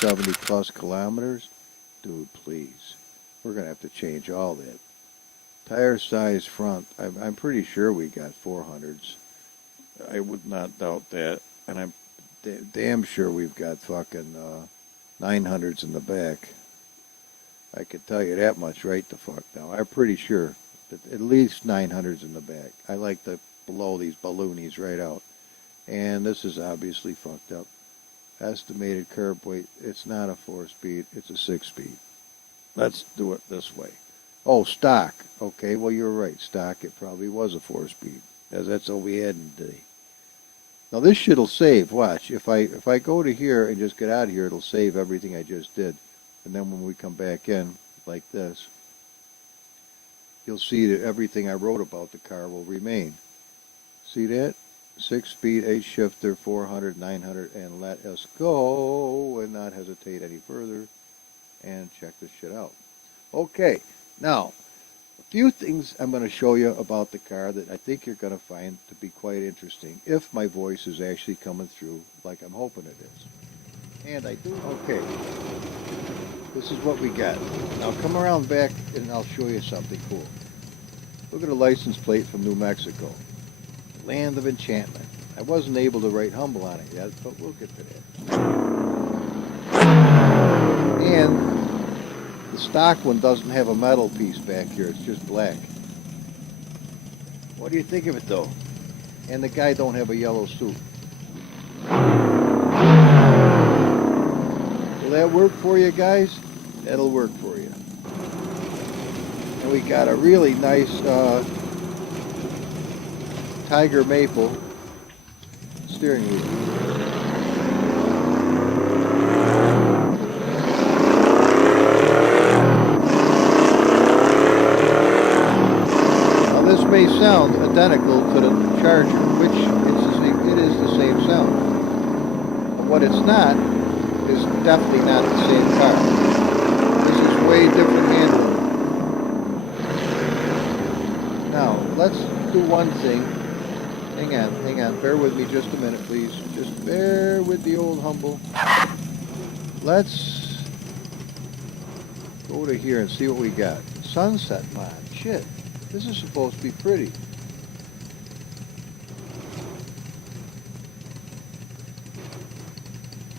170 plus kilometers. Dude, please. We're going to have to change all that. Tire size front. I'm pretty sure we got 400s. I would not doubt that. And I'm damn sure we've got fucking 900s in the back. I could tell you that much right the fuck now. I'm pretty sure that at least 900s in the back. I like to blow these balloonies right out. And this is obviously fucked up. Estimated curb weight. It's not a 4-speed. It's a 6-speed. Let's do it this way. Oh, stock. Okay, well, you're right. Stock, it probably was a 4-speed. As that's all we had in today. Now, this shit'll save. Watch. If I go to here and just get out of here, it'll save everything I just did. And then when we come back in, like this, you'll see that everything I wrote about the car will remain. See that? 6-speed, 8-shifter, 400, 900, and let us go and not hesitate any further and check this shit out. Okay, now, a few things I'm going to show you about the car that I think you're going to find to be quite interesting if my voice is actually coming through like I'm hoping it is. And I do. Okay, this is what we got. Now come around back and I'll show you something cool. Look at the license plate from New Mexico. Land of Enchantment. I wasn't able to write humble on it yet, but we'll get to that. And the stock one doesn't have a metal piece back here. It's just black. What do you think of it, though? And the guy don't have a yellow suit. Will that work for you guys? That'll work for you. And we got a really nice Tiger Maple steering wheel. Now this may sound identical to the Charger, which it is the same sound. But what it's not is definitely not the same car. This is way different handling. Now let's do one thing. Hang on, bear with me just a minute, please. Just bear with the old humble. Let's go to here and see what we got. Sunset mod. Shit, this is supposed to be pretty.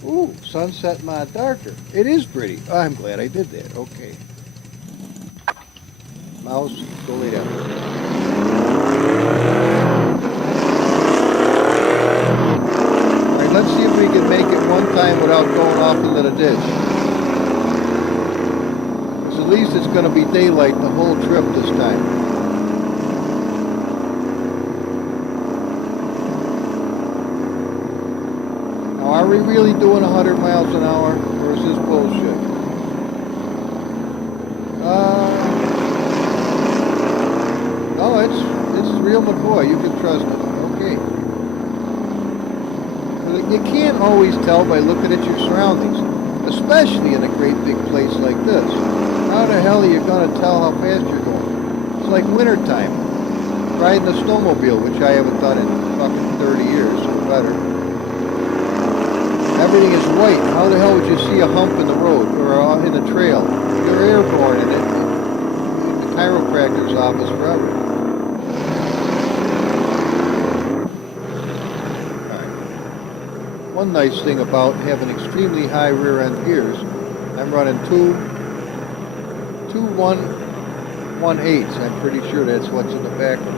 Ooh, sunset mod darker. It is pretty. Oh, I'm glad I did that. Okay. Mouse, go lay down. Let's see if we can make it one time without going off into the ditch. So at least it's going to be daylight the whole trip this time. Now, are we really doing 100 miles an hour, or is this bullshit? No, it's real McCoy. You can trust it. Okay. You can't always tell by looking at your surroundings, especially in a great big place like this. How the hell are you going to tell how fast you're going? It's like wintertime, riding a snowmobile, which I haven't done in fucking 30 years or better. Everything is white. How the hell would you see a hump in the road or in the trail? You're airborne in it. The chiropractor's office forever. One nice thing about having extremely high rear end gears, I'm running two 1.18s. I'm pretty sure that's what's in the back of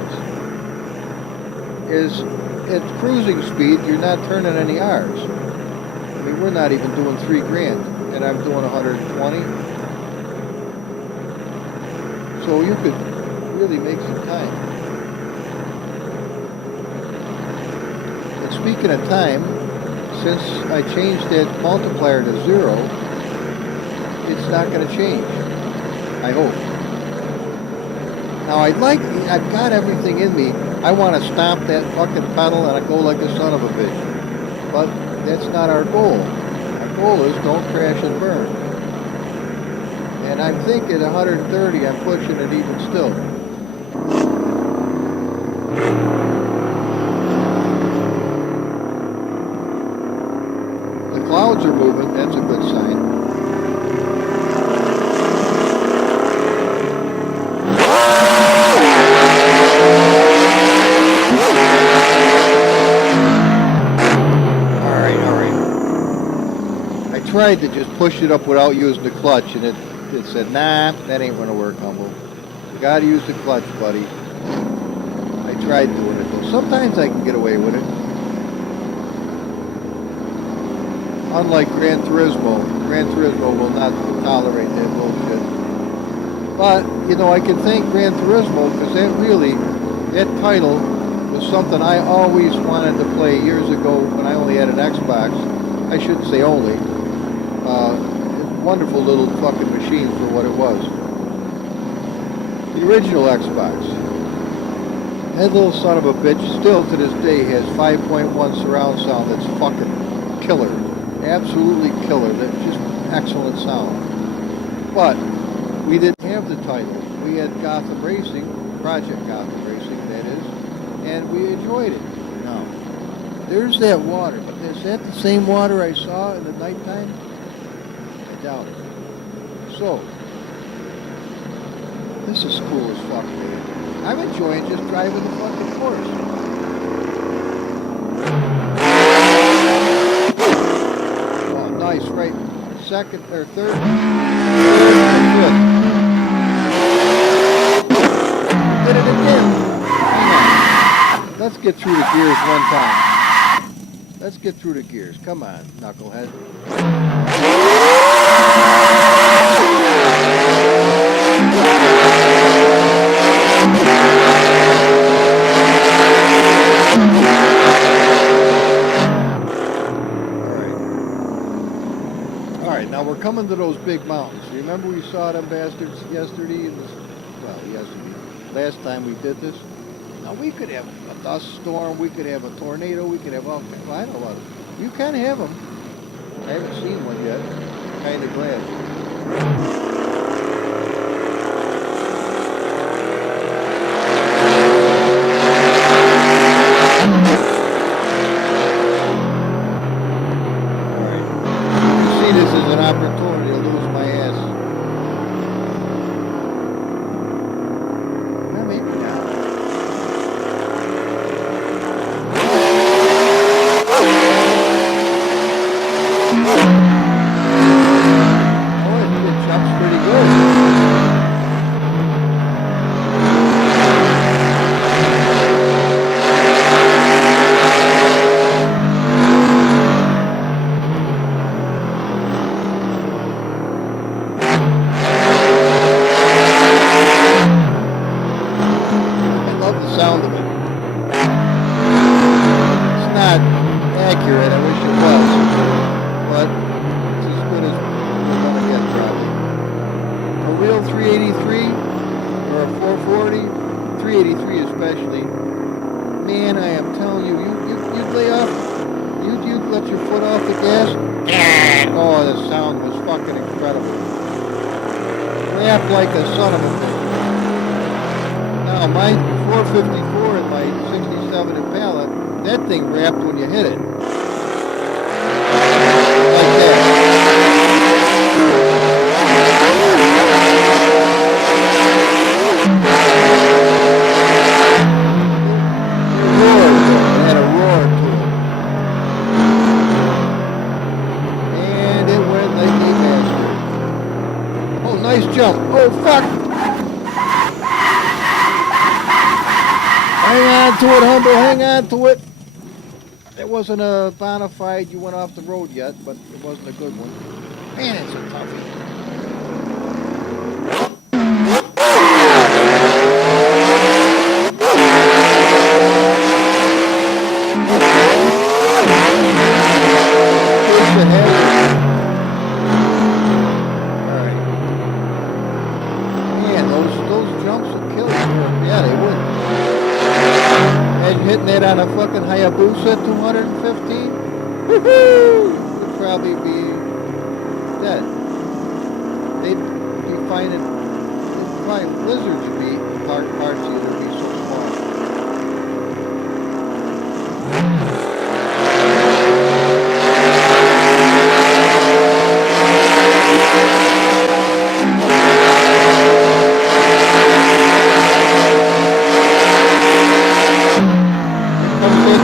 this. Is at cruising speed, you're not turning any R's. I mean, we're not even doing 3 grand, and I'm doing 120. So you could really make some time. And speaking of time, since I changed that multiplier to 0, it's not going to change. I hope. Now I've got everything in me. I want to stomp that fucking pedal and I go like the son of a bitch. But that's not our goal. Our goal is don't crash and burn. And I'm thinking 130, I'm pushing it even still. Clouds are moving, that's a good sign. tried to just push it up without using the clutch, and it said, nah, that ain't going to work, Humble. You got to use the clutch, buddy. I tried doing it, though. Sometimes I can get away with it. Unlike Gran Turismo. Gran Turismo will not tolerate that bullshit. But, you know, I can thank Gran Turismo because that title was something I always wanted to play years ago when I only had an Xbox. I shouldn't say only. Wonderful little fucking machine for what it was. The original Xbox. That little son of a bitch still to this day has 5.1 surround sound that's fucking killer. Absolutely killer. That's just excellent sound. But we didn't have the title. We had Gotham Racing, Project Gotham Racing, that is, and we enjoyed it. Now, there's that water. Is that the same water I saw in the nighttime? I doubt it. So, this is cool as fuck, man. I'm enjoying just driving the fucking course. Oh, nice, right? Second or third. Good. Did it again. Let's get through the gears one time. Let's get through the gears. Come on, knucklehead. All right, now we're coming to those big mountains. Remember we saw them bastards yesterday? Yesterday. Last time we did this. Now we could have a dust storm, we could have a tornado, we could have all kinds. Well, I don't know. You can have them. I haven't seen one yet. I'm kind of glad. Alright. You see this as an opportunity to lose my ass. Well, maybe not. Sound of it. It's not accurate, I wish it was, but it's as good as we're going to get probably. A real 383 or a 440, 383 especially, man, I am telling you, you'd lay off, you'd let your foot off the gas. Oh, the sound was fucking incredible. Rap like a son of a bitch. Now, my 454 and my 67 Impala, that thing rapped when you hit it. Like that. It roared. It had a roar to it. And it went like a bastard. Oh, nice jump. Oh, fuck. Hang on to it, Humble, hang on to it. It wasn't a bona fide, you went off the road yet, but it wasn't a good one. Man, it's a toughie. Alright. Man, those jumps would kill you. Yeah, they would. And hitting it on a fucking Hayabusa 215, woohoo! Would probably be dead. They'd be finding, blizzards would be parts of it would be so small.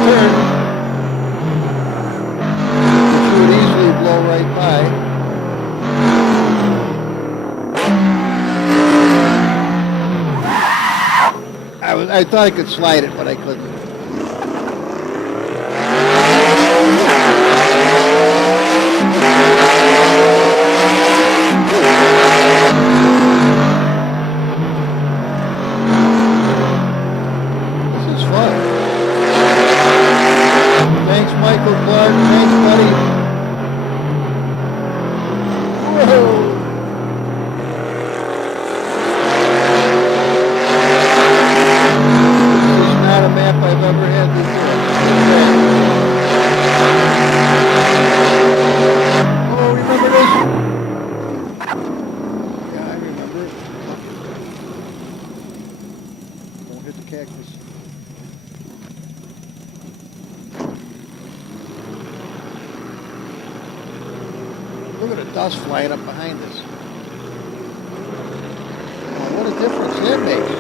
Turn, which you would easily blow right by. I thought I could slide it, but I couldn't. This is fun. Thanks, Michael Clark. Thanks, buddy. Whoa. Not a map I've ever had before. Oh, remember this? Yeah, I remember it. Don't hit the cactus. Look at the dust flying up behind us. Oh, what a difference that makes.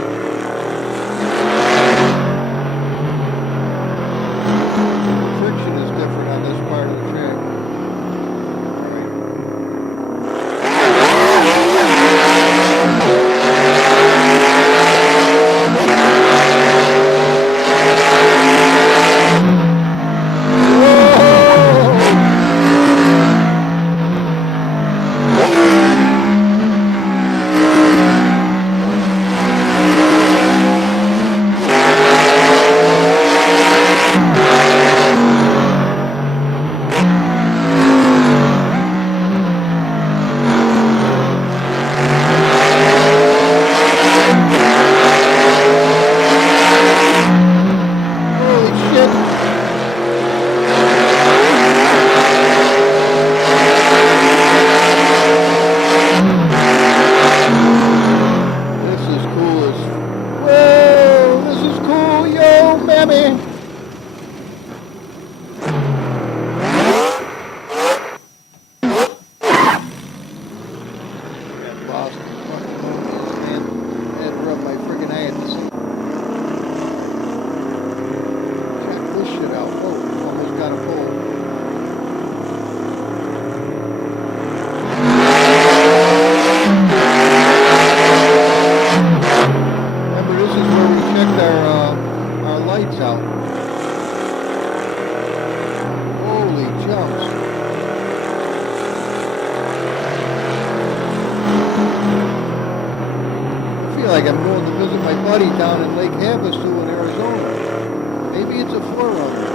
Like I'm going to visit my buddy down in Lake Havasu in Arizona. Maybe it's a forerunner.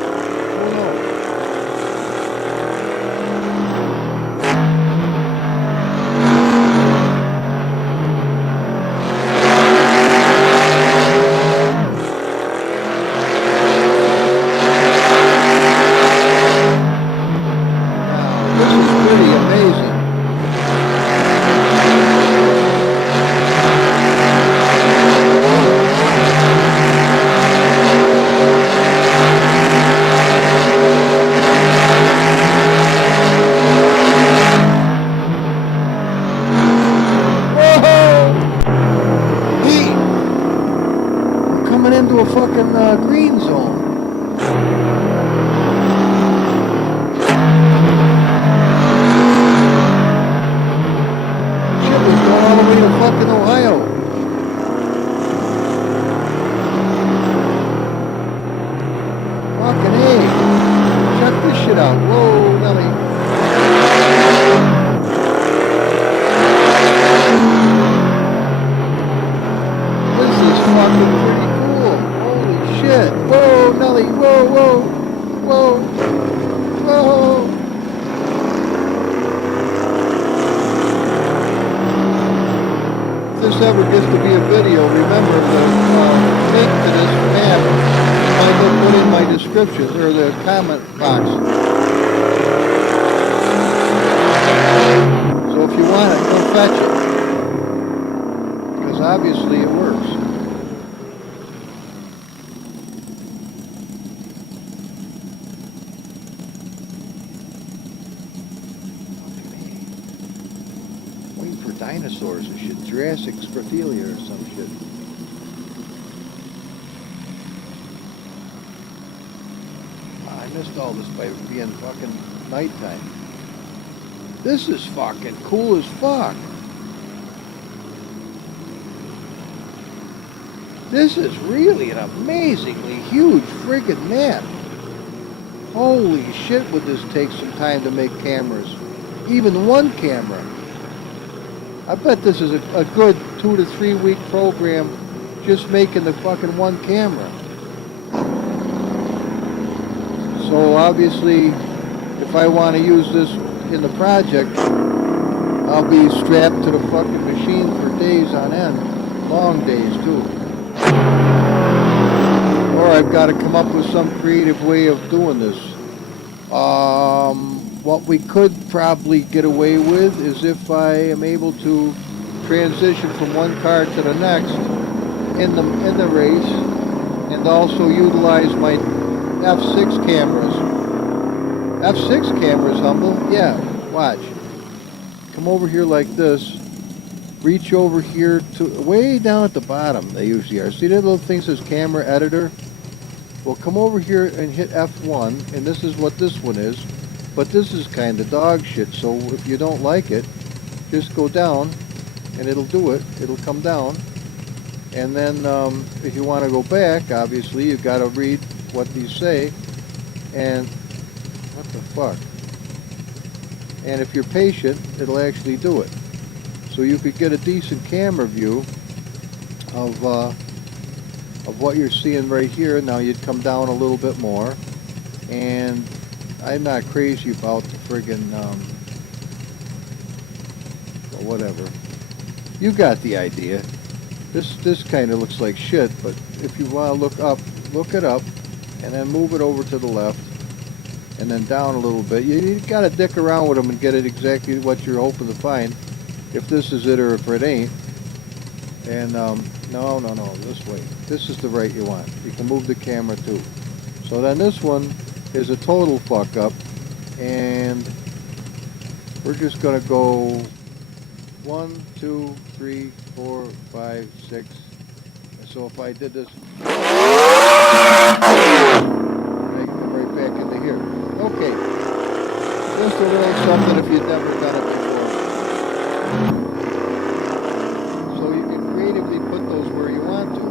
Who knows? Wow, this is pretty amazing. Into a fucking green zone. Shit, we're going all the way to fucking Ohio. Fucking A. Check this shit out. Whoa, Nelly. This is fucking pretty cool. Holy shit. Whoa, Nelly. Whoa, whoa. Whoa. Whoa. If this ever gets to be a video, remember the link to this map Michael put in my description, or the comment box. So if you want it, go fetch it. Because obviously it works. For dinosaurs and shit, Jurassic Scrothelia or some shit. I missed all this by being fucking nighttime. This is fucking cool as fuck. This is really an amazingly huge friggin' map. Holy shit, would this take some time to make cameras. Even one camera. I bet this is a good 2 to 3 week program just making the fucking one camera. So obviously, if I want to use this in the project, I'll be strapped to the fucking machine for days on end. Long days too. Or I've got to come up with some creative way of doing this. What we could probably get away with is if I am able to transition from one car to the next in the race, and also utilize my F6 cameras. F6 cameras, Humble? Yeah, watch. Come over here like this. Reach over here to way down at the bottom. They usually are. See that little thing that says camera editor? Well, come over here and hit F1, and this is what this one is. But this is kind of dog shit, so if you don't like it, just go down, and it'll do it. It'll come down. And then if you want to go back, obviously, you've got to read what these say. And what the fuck? And if you're patient, it'll actually do it. So you could get a decent camera view of what you're seeing right here. Now you'd come down a little bit more, and I'm not crazy about the friggin' whatever. You got the idea. This kind of looks like shit, but if you want to look it up, and then move it over to the left, and then down a little bit. You got to dick around with them and get it exactly what you're hoping to find, if this is it or if it ain't. And no, this way. This is the right you want. You can move the camera too. So then this one is a total fuck up, and we're just gonna go 1, 2, 3, 4, 5, 6. So if I did this, I come right back into here. Okay, just a little something if you've never done it before. So you can creatively put those where you want to.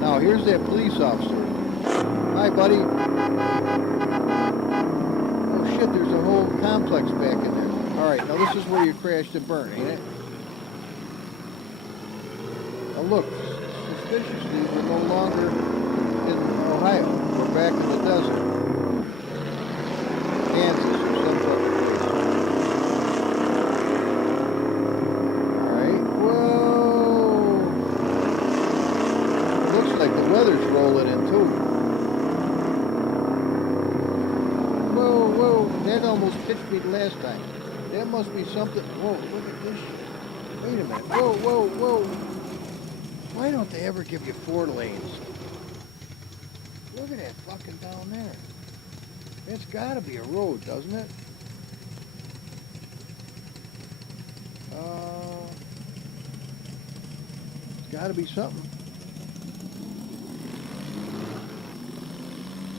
Now here's that police officer. Hi, buddy. Oh shit, there's a whole complex back in there. Alright, now this is where you crashed and burned, ain't it? Now look, suspiciously, we're no longer in Ohio. We're back in the desert. Kansas or some such place. Alright, whoa! Looks like the weather's rolling in too. Whoa, that almost pitched me the last time. That must be something. Whoa, look at this shit. Wait a minute. Whoa. Why don't they ever give you 4 lanes? Look at that fucking down there. It's gotta be a road, doesn't it? It's gotta be something.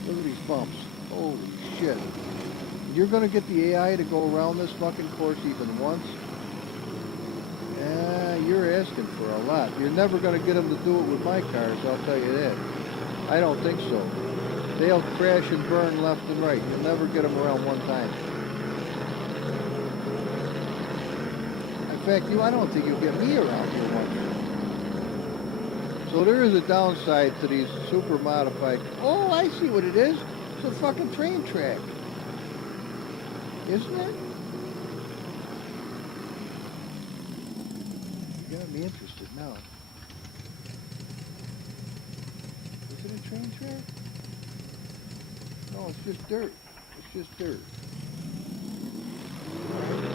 Look at these bumps. Holy shit. You're gonna get the AI to go around this fucking course even once? Yeah, you're asking for a lot. You're never gonna get them to do it with my cars, I'll tell you that. I don't think so. They'll crash and burn left and right. You'll never get them around one time. In fact, I don't think you'll get me around here once. So there is a downside to these super modified. Oh, I see what it is. It's a fucking train track. Isn't it? You got me interested now. Is it a train track? No, it's just dirt. It's just dirt.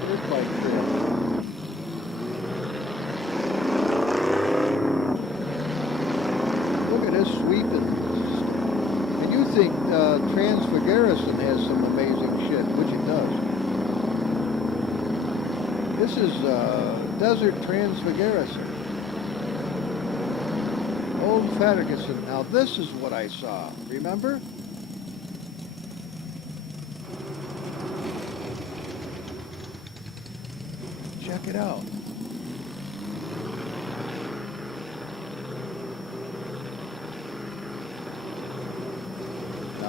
Dirt bike trail. Look at this sweeping. And you think Transfiguration has some amazing shit, which it does. This is Desert Transfiguration. Old Ferguson. Now this is what I saw. Remember? Check it out.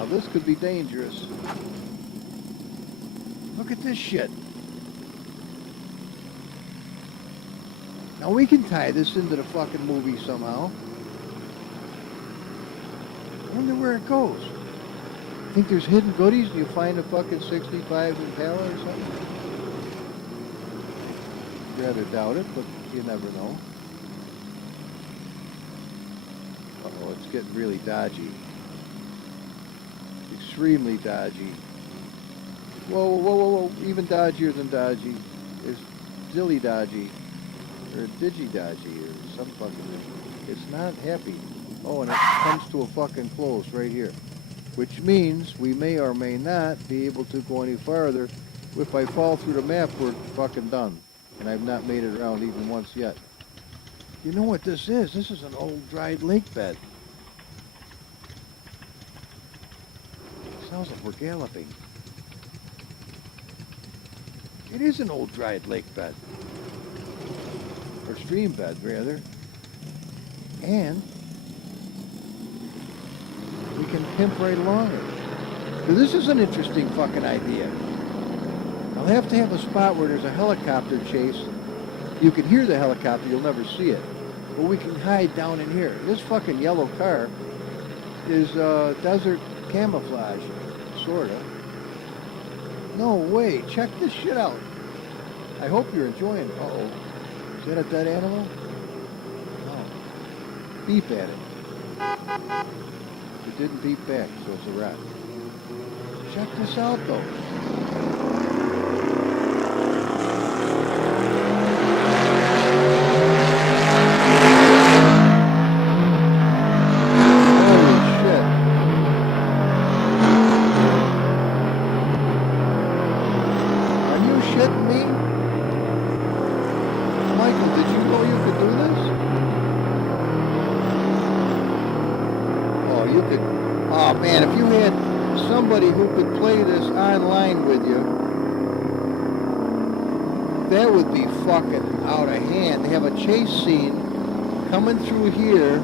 this could be dangerous. Look at this shit. Now we can tie this into the fucking movie somehow. I wonder where it goes. Think there's hidden goodies? Do you find a fucking 65 Impala or something? Rather doubt it, but you never know. Uh-oh, it's getting really dodgy. Extremely dodgy. Whoa, whoa, whoa, whoa. Even dodgier than dodgy. It's dilly dodgy. Or digi dodgy or some fucking... It's not happy. Oh, and it comes to a fucking close right here. Which means we may or may not be able to go any farther. If I fall through the map, we're fucking done. And I've not made it around even once yet. You know what this is? This is an old dried lake bed. Sounds like we're galloping. It is an old dried lake bed. Or stream bed, rather. And we can pimp right along it. So this is an interesting fucking idea. I'll have to have a spot where there's a helicopter chase. You can hear the helicopter, you'll never see it. But we can hide down in here. This fucking yellow car is desert camouflage, sorta. No way, check this shit out. I hope you're enjoying it. Uh-oh. Is that a dead animal? No. Beep at it. It didn't beep back, so it's a rat. Check this out, though. Oh man, if you had somebody who could play this online with you, that would be fucking out of hand. They have a chase scene coming through here,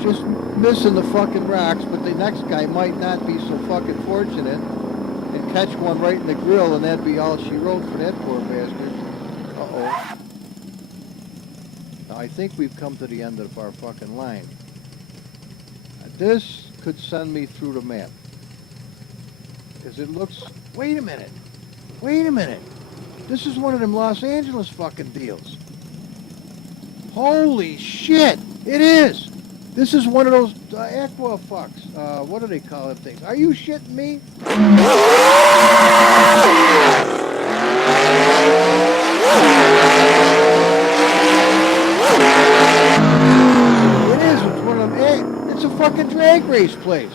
just missing the fucking rocks, but the next guy might not be so fucking fortunate and catch one right in the grill, and that'd be all she wrote for that poor bastard. Uh-oh. Now I think we've come to the end of our fucking line. This could send me through the map. Because it looks... Wait a minute. Wait a minute. This is one of them Los Angeles fucking deals. Holy shit. It is. This is one of those aqua fucks. What do they call them things? Are you shitting me? It is. It's one of them... It's a fucking drag race place.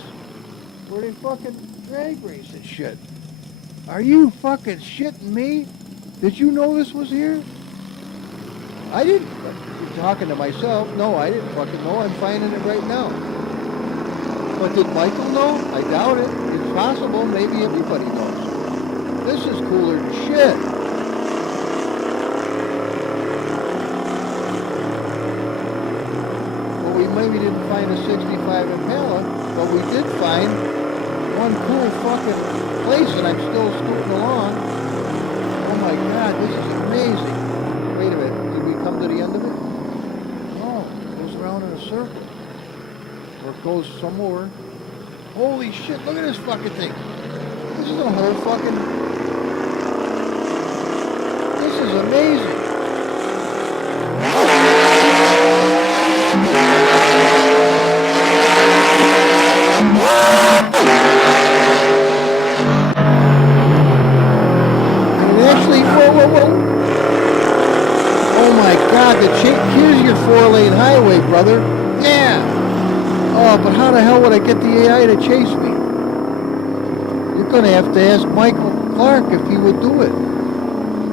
Where they fucking drag race and shit. Are you fucking shitting me? Did you know this was here? I didn't. Talking to myself. No, I didn't fucking know. I'm finding it right now. But did Michael know? I doubt it. It's possible. Maybe everybody knows. This is cooler than shit. Maybe didn't find a 65 Impala, but we did find one cool fucking place, and I'm still scooting along. Oh my God, this is amazing. Wait a minute, did we come to the end of it? No, it goes around in a circle. Or it goes some more. Holy shit, look at this fucking thing. This is a whole fucking... This is amazing. Here's your 4-lane highway, brother. Yeah. Oh, but how the hell would I get the AI to chase me? You're going to have to ask Michael Clark if he would do it.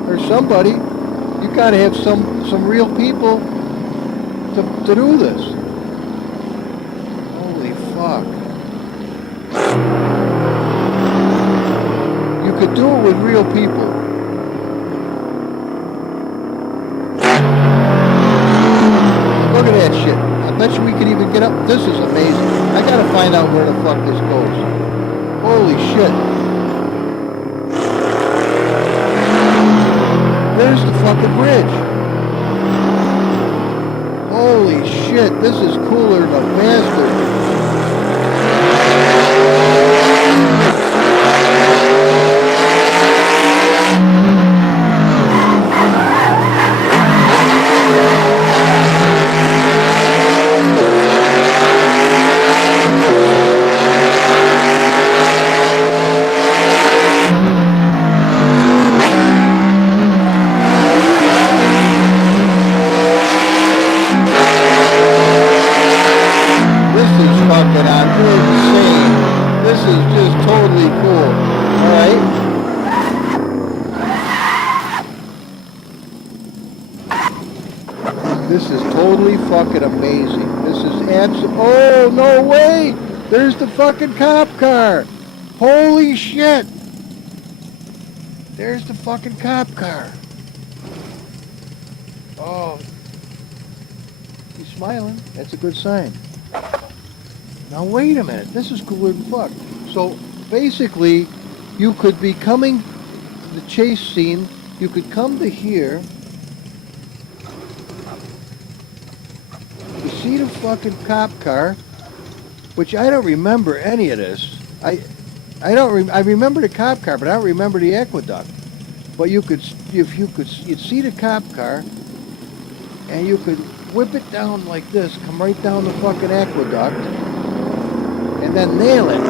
Or somebody. You got to have some real people to do this. Holy fuck. You could do it with real people. Look at that shit. I bet you we could even get up. This is amazing. I gotta find find out where the fuck this goes. Holy shit. There's the fucking bridge. Holy shit, this is cooler than a bastard. This is totally fucking amazing. This is absolutely... Oh, no way! There's the fucking cop car! Holy shit! There's the fucking cop car. Oh. He's smiling. That's a good sign. Now, wait a minute. This is cooler than fuck. So, basically, you could be coming to the chase scene. You could come to here. You see the fucking cop car, which I don't remember any of this. I remember the cop car, but I don't remember the aqueduct. But you'd see the cop car, and you could whip it down like this, come right down the fucking aqueduct, and then nail it.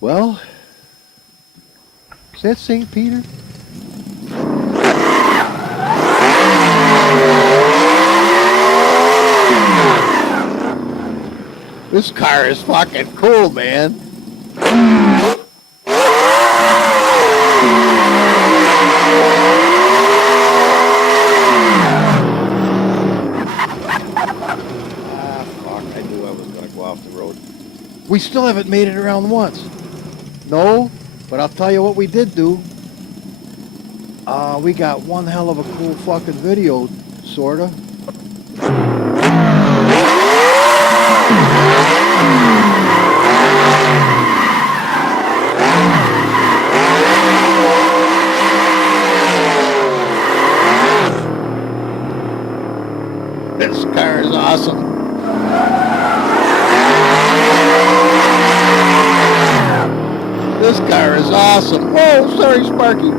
Well, is that St. Peter? This car is fucking cool, man. Fuck, I knew I was gonna go off the road. We still haven't made it around once. No, but I'll tell you what we did do. We got one hell of a cool fucking video, sorta. This car is awesome. This car is awesome. Whoa, sorry, Sparky.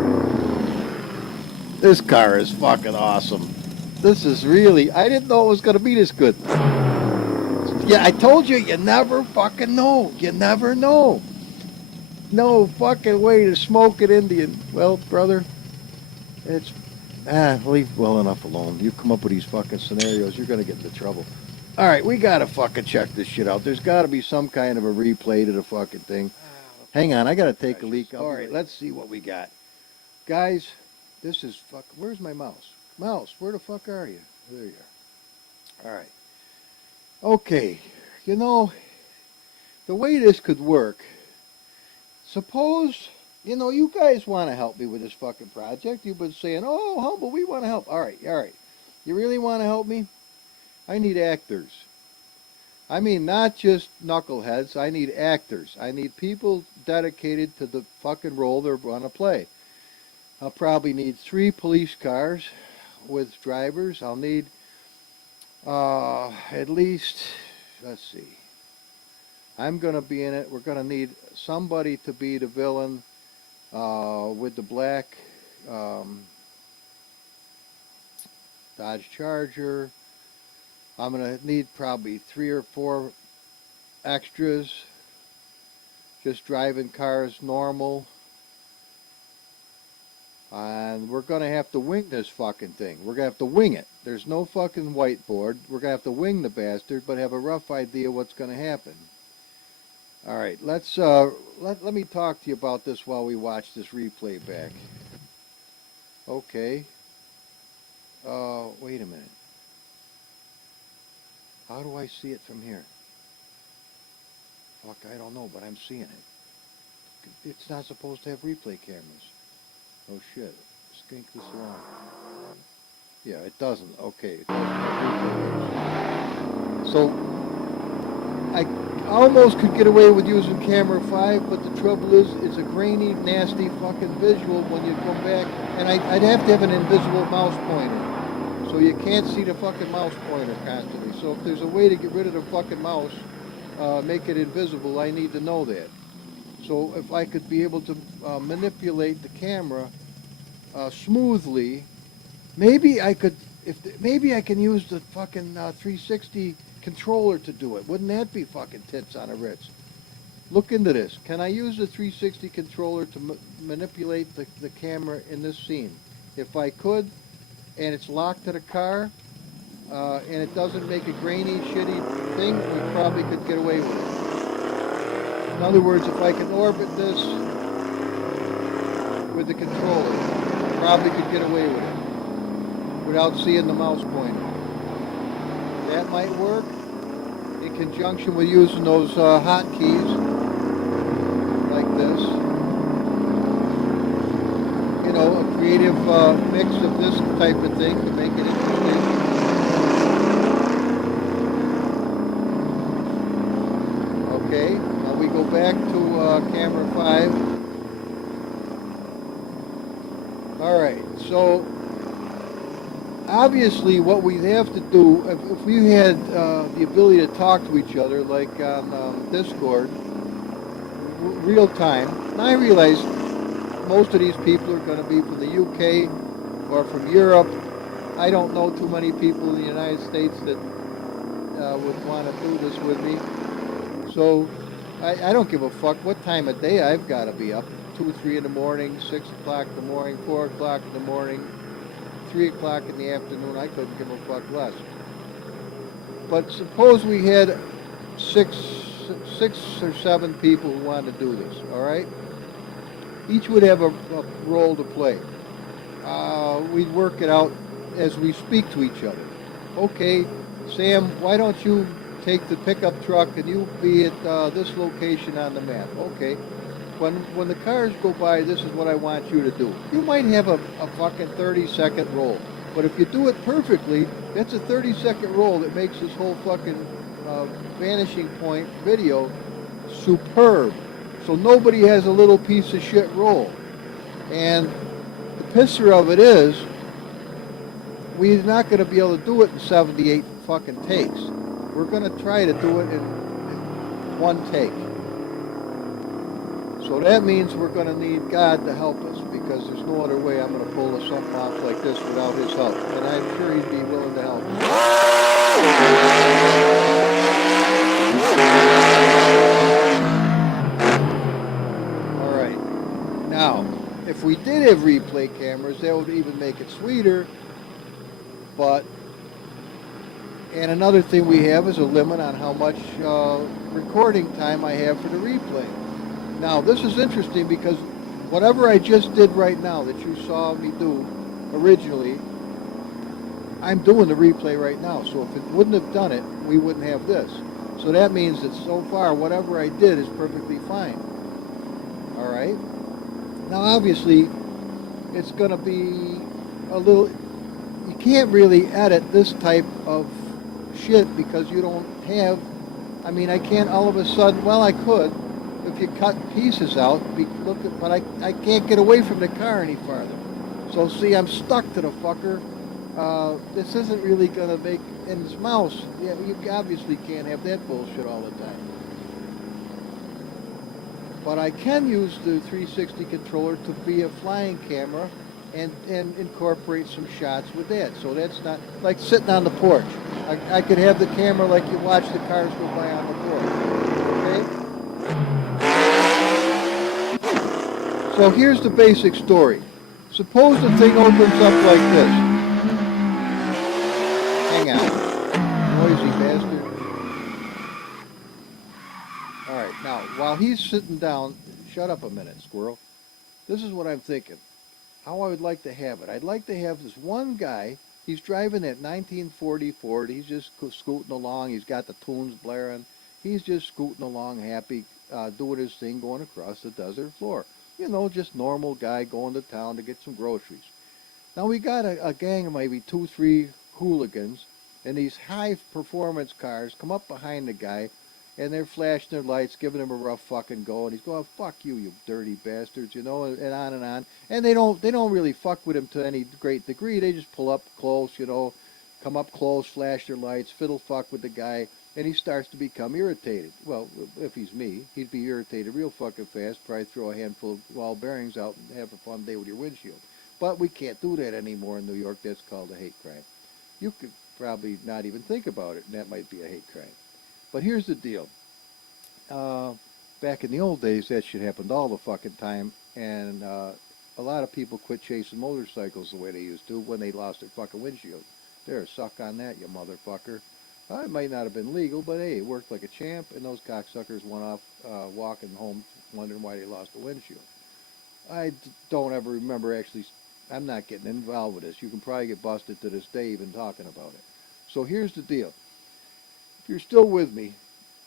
This car is fucking awesome. This is really... I didn't know it was going to be this good. Yeah, I told you, you never fucking know. You never know. No fucking way to smoke it Indian. Well, brother, it's... leave well enough alone. You come up with these fucking scenarios, you're going to get into trouble. All right, we got to fucking check this shit out. There's got to be some kind of a replay to the fucking thing. Hang on, I got to take a leak. All right, let's see what we got. Guys, this is fuck... Where's my mouse? Mouse, where the fuck are you? There you are. All right. Okay, you know, the way this could work, suppose, you know, you guys want to help me with this fucking project. You've been saying, oh, Humble, we want to help. All right. You really want to help me? I need actors. I mean, not just knuckleheads. I need actors. I need people dedicated to the fucking role they're going to play. I'll probably need 3 police cars with drivers. I'll need at least, let's see. I'm going to be in it. We're going to need somebody to be the villain with the black Dodge Charger. I'm going to need probably 3 or 4 extras, just driving cars normal. And we're going to have to wing this fucking thing. We're going to have to wing it. There's no fucking whiteboard. We're going to have to wing the bastard, but have a rough idea what's going to happen. All right, let's let me talk to you about this while we watch this replay back. Okay. Wait a minute. How do I see it from here? Fuck, I don't know, but I'm seeing it. It's not supposed to have replay cameras. Oh shit. Skink this along. Yeah, it doesn't. Okay. It doesn't have replay cameras. So, I almost could get away with using camera 5, but the trouble is, it's a grainy, nasty fucking visual when you come back, and I'd have to have an invisible mouse pointer, so you can't see the fucking mouse pointer constantly. So if there's a way to get rid of the fucking mouse, make it invisible, I need to know that. So if I could be able to manipulate the camera smoothly, maybe I could, maybe I can use the fucking 360 controller to do it. Wouldn't that be fucking tits on a Ritz? Look into this. Can I use the 360 controller to manipulate the camera in this scene? If I could, and it's locked to the car, and it doesn't make a grainy, shitty thing, we probably could get away with it. In other words, if I can orbit this with the controller, probably could get away with it without seeing the mouse pointer. That might work in conjunction with using those hotkeys like this. You know, a creative mix of this type of thing to make it interesting. Okay, now we go back to camera 5. All right, so obviously what we'd have to do, if we had the ability to talk to each other, like on Discord, real time, and I realize most of these people are going to be from the UK or from Europe. I don't know too many people in the United States that would want to do this with me. So I don't give a fuck what time of day I've got to be up. 2, 3 in the morning, 6 o'clock in the morning, 4 o'clock in the morning, 3 o'clock in the afternoon. I couldn't give a fuck less. But suppose we had six or 7 people who wanted to do this, all right? Each would have a role to play. We'd work it out as we speak to each other. Okay, Sam, why don't you take the pickup truck and you be at this location on the map? Okay. When the cars go by, this is what I want you to do. You might have a fucking 30-second roll, but if you do it perfectly, that's a 30-second roll that makes this whole fucking Vanishing Point video superb. So nobody has a little piece of shit roll. And the pisser of it is, we're not going to be able to do it in 78 fucking takes. We're going to try to do it in 1 take. So that means we're going to need God to help us, because there's no other way I'm going to pull something off like this without His help. And I'm sure He'd be willing to help us. All right. Now, if we did have replay cameras, that would even make it sweeter. But, and another thing we have is a limit on how much recording time I have for the replay. Now, this is interesting because whatever I just did right now that you saw me do originally, I'm doing the replay right now. So if it wouldn't have done it, we wouldn't have this. So that means that so far, whatever I did is perfectly fine. All right? Now, obviously, it's going to be a little... You can't really edit this type of shit because you don't have... I mean, I can't all of a sudden... Well, I could if you cut pieces out, but I can't get away from the car any farther. So see, I'm stuck to the fucker. This isn't really going to make... And this mouse, yeah, you obviously can't have that bullshit all the time. But I can use the 360 controller to be a flying camera and incorporate some shots with that. So that's not like sitting on the porch. I could have the camera like you watch the cars go by on the porch. Okay? So here's the basic story. Suppose the thing opens up like this. Hang on. Noisy bastard. Alright, now, while he's sitting down, shut up a minute, squirrel. This is what I'm thinking. How I would like to have it. I'd like to have this one guy, he's driving that 1940 Ford, he's just scooting along, he's got the tunes blaring, he's just scooting along happy, doing his thing, going across the desert floor. You know, just normal guy going to town to get some groceries. Now we got a gang of maybe 2-3 hooligans, and these high performance cars come up behind the guy, and they're flashing their lights, giving him a rough fucking go, and he's going, "Fuck you, you dirty bastards," you know, and on and on. And they don't really fuck with him to any great degree. They just pull up close, you know, come up close, flash their lights, fiddle fuck with the guy, and he starts to become irritated. Well, if he's me, he'd be irritated real fucking fast, probably throw a handful of ball bearings out and have a fun day with your windshield. But we can't do that anymore in New York. That's called a hate crime. You could probably not even think about it, and that might be a hate crime. But here's the deal. Back in the old days, that shit happened all the fucking time, and a lot of people quit chasing motorcycles the way they used to when they lost their fucking windshield. There, suck on that, you motherfucker. It might not have been legal, but hey, it worked like a champ, and those cocksuckers went off walking home wondering why they lost the windshield. I don't ever remember actually. I'm not getting involved with this. You can probably get busted to this day even talking about it. So here's the deal. If you're still with me,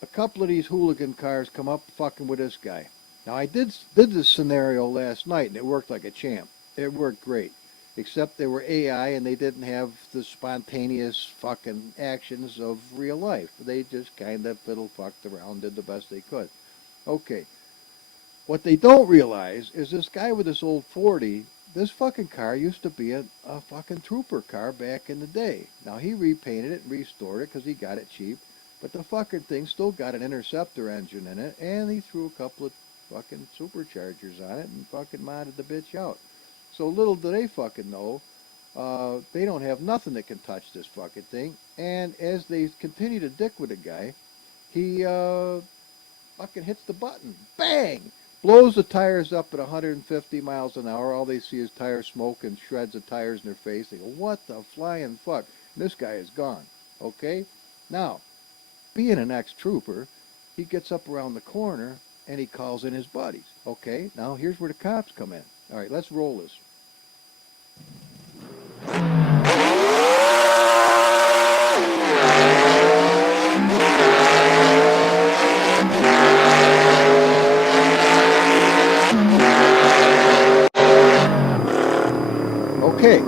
a couple of these hooligan cars come up fucking with this guy. Now I did this scenario last night, and it worked like a champ. It worked great, except they were AI and they didn't have the spontaneous fucking actions of real life. They just kind of fiddle fucked around, did the best they could. Okay. What they don't realize is this guy with this old 40, this fucking car used to be a fucking trooper car back in the day. Now he repainted it and restored it because he got it cheap. But the fucking thing still got an interceptor engine in it, and he threw a couple of fucking superchargers on it and fucking modded the bitch out. So little do they fucking know, they don't have nothing that can touch this fucking thing. And as they continue to dick with the guy, he fucking hits the button. Bang! Blows the tires up at 150 miles an hour. All they see is tire smoke and shreds of tires in their face. They go, "What the flying fuck?" And this guy is gone. Okay? Now, being an ex-trooper, he gets up around the corner and he calls in his buddies. Okay, now here's where the cops come in. All right, let's roll this. Okay.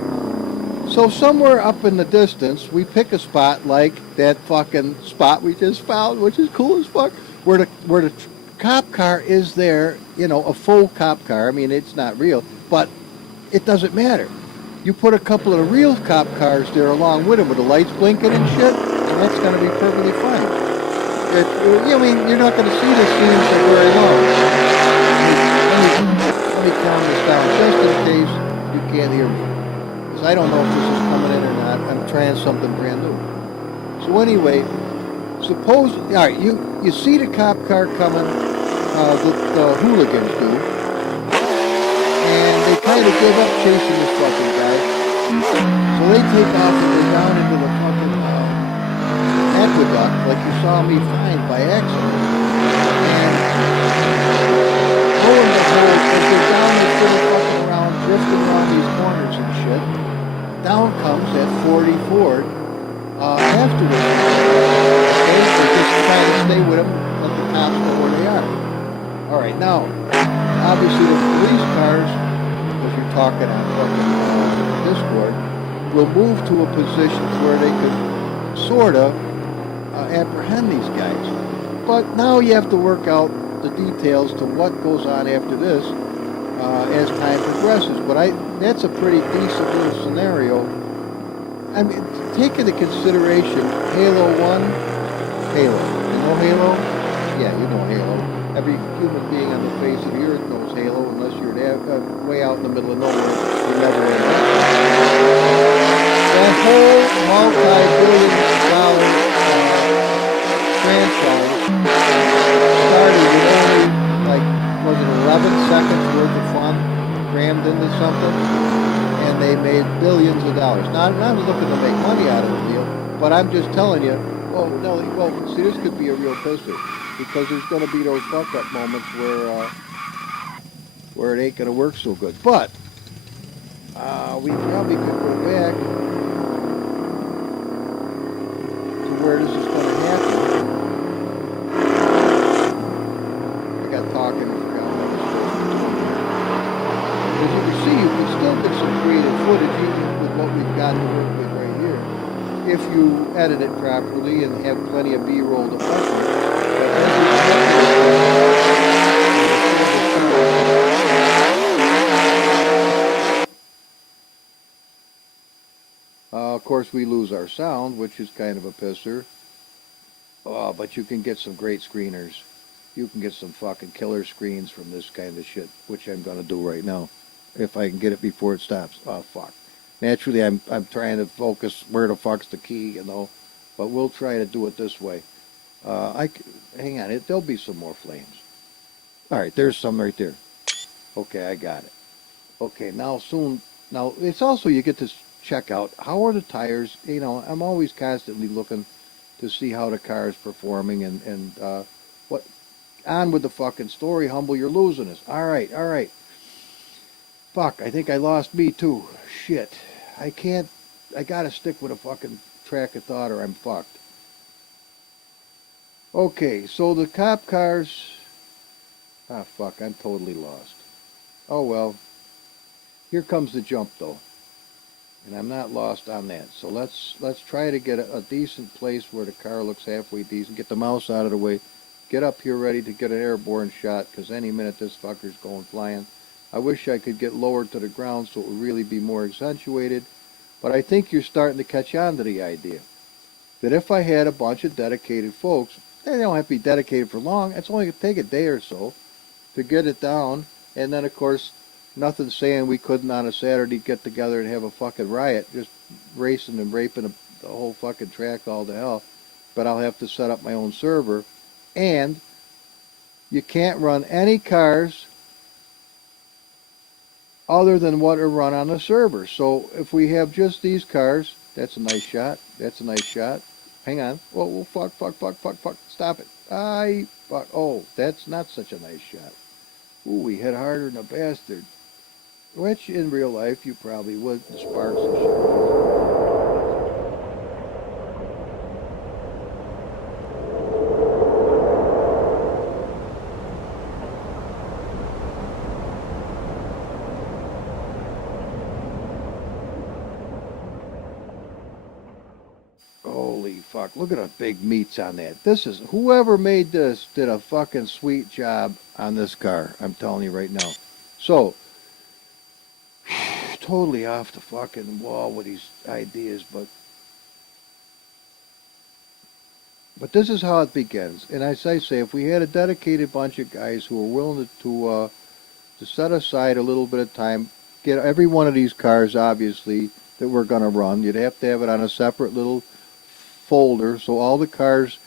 So somewhere up in the distance, we pick a spot like that fucking spot we just found, which is cool as fuck, where the cop car is there, you know, a full cop car. I mean, it's not real, but it doesn't matter. You put a couple of the real cop cars there along with them with the lights blinking and shit, and that's going to be perfectly fine. I mean, you're not going to see this scene for very long. Let me calm this down just in case you can't hear me. I don't know if this is coming in or not. I'm trying something brand new. So anyway, suppose, all right, you see the cop car coming, the hooligans do, and they kind of give up chasing this fucking guy. So they take off and go down into the fucking aqueduct, like you saw me find by accident. And lo and behold, as they're down, they're still fucking around, drifting around these corners and shit. Down comes that 40 Ford afterwards. Okay, they're just trying to stay with them, let the cops know where they are. All right, now, obviously the police cars, as you're talking on fucking Discord, will move to a position where they could sort of apprehend these guys. But now you have to work out the details to what goes on after this. As time progresses, but that's a pretty decent little scenario. I mean, take into consideration Halo 1, Halo. You know Halo? Yeah, you know Halo. Every human being on the face of the earth knows Halo, unless you're way out in the middle of nowhere. You never will. That whole multi-billion-dollar franchise started with only, like, was it 11 seconds worth of fun crammed into something? And they made billions of dollars. Now, I'm not looking to make money out of the deal, but I'm just telling you, oh, Nelly, well, see, this could be a real pisser, because there's going to be those fuck-up moments where it ain't going to work so good. But we probably could go back to where this is going to happen. I got talking and forgot what I was supposed to do. As you can see, you can still get some creative footage even with what we've got to work with right here, if you edit it properly and have plenty of B-roll to fuck with. Of course, we lose our sound, which is kind of a pisser. But you can get some great screeners. You can get some fucking killer screens from this kind of shit, which I'm going to do right now, if I can get it before it stops. Oh, fuck. Naturally, I'm trying to focus where the fuck's the key, you know, but we'll try to do it this way. Hang on, there'll be some more flames. All right, there's some right there. Okay, I got it. Okay, now it's also, you get to check out, how are the tires, you know, I'm always constantly looking to see how the car is performing, and what, on with the fucking story, Humble, you're losing us. All right. Fuck, I think I lost me too. Shit. I gotta stick with a fucking track of thought or I'm fucked. Okay, so the cop cars, fuck, I'm totally lost. Oh well, here comes the jump though. And I'm not lost on that. So let's try to get a decent place where the car looks halfway decent. Get the mouse out of the way. Get up here ready to get an airborne shot, because any minute this fucker's going flying. I wish I could get lower to the ground so it would really be more accentuated. But I think you're starting to catch on to the idea that if I had a bunch of dedicated folks, they don't have to be dedicated for long. It's only going to take a day or so to get it down. And then, of course, nothing saying we couldn't on a Saturday get together and have a fucking riot, just racing and raping the whole fucking track all to hell. But I'll have to set up my own server. And you can't run any cars other than what are run on the server. So if we have just these cars, that's a nice shot. That's a nice shot. Hang on. Oh, fuck. Stop it. Fuck. Oh, that's not such a nice shot. Ooh, we hit harder than a bastard. Which in real life you probably would, the sparks and shit. Holy fuck, look at the big meats on that. This is, whoever made this did a fucking sweet job on this car. I'm telling you right now. So, totally off the fucking wall with these ideas, but this is how it begins. And as I say, if we had a dedicated bunch of guys who were willing to set aside a little bit of time, get every one of these cars, obviously, that we're going to run, you'd have to have it on a separate little folder, so all the cars